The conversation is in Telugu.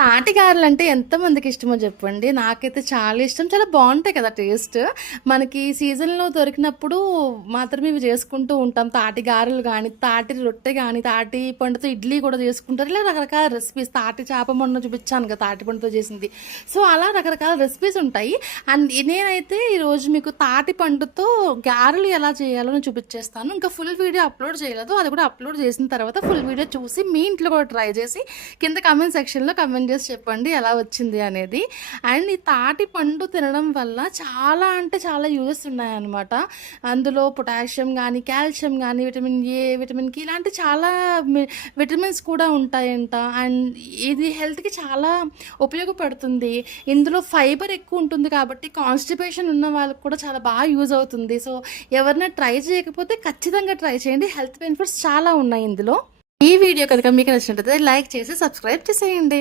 తాటి గారెలంటే ఎంతమందికి ఇష్టమో చెప్పండి. నాకైతే చాలా ఇష్టం. చాలా బావుంటాయి కదా టేస్ట్. మనకి సీజన్‌లో దొరికినప్పుడు మాత్రమే ఇవి చేసుకుంటూ ఉంటాం. తాటి గారెలు గానీ, తాటి రొట్టె గానీ, తాటి పండుతో ఇడ్లీ కూడా చేసుకుంటారు. ఇలా రకరకాల రెసిపీస్ తాటి చేప మొన్న చూపించాను కదా! తాటి పండుతో చేసింది. సో, అలా రకరకాల రెసిపీస్ ఉంటాయి. అండ్ నేనైతే ఈరోజు మీకు తాటి పండుతో గారెలు ఎలా చేయాలో నేను చూపించేస్తాను. ఇంకా ఫుల్ వీడియో అప్లోడ్ చేయలేదు. అది కూడా అప్లోడ్ చేసిన తర్వాత ఫుల్ వీడియో చూసి మీ ఇంట్లో కూడా ట్రై చేసి కింద కామెంట్ సెక్షన్‌లో కామెంట్ చేసి చెప్పండి ఎలా వచ్చింది అనేది. అండ్ ఈ తాటి పండు తినడం వల్ల చాలా అంటే చాలా యూజెస్ ఉన్నాయన్నమాట. అందులో పొటాషియం గానీ, కాల్షియం గానీ, విటమిన్ ఏ, విటమిన్ కి ఇలాంటి చాలా విటమిన్స్ కూడా ఉంటాయంట. అండ్ ఇది హెల్త్‌కి చాలా ఉపయోగపడుతుంది. ఇందులో ఫైబర్ ఎక్కువ ఉంటుంది కాబట్టి కాన్‌స్టిపేషన్ ఉన్న వాళ్ళకి కూడా చాలా బాగా యూజ్ అవుతుంది. సో, ఎవరైనా ట్రై చేయకపోతే ఖచ్చితంగా ట్రై చేయండి. హెల్త్ బెనిఫిట్స్ చాలా ఉన్నాయి ఇందులో. ఈ వీడియో కనుక మీకు నచ్చినట్లయితే లైక్ చేసి సబ్స్క్రైబ్ చేసేయండి.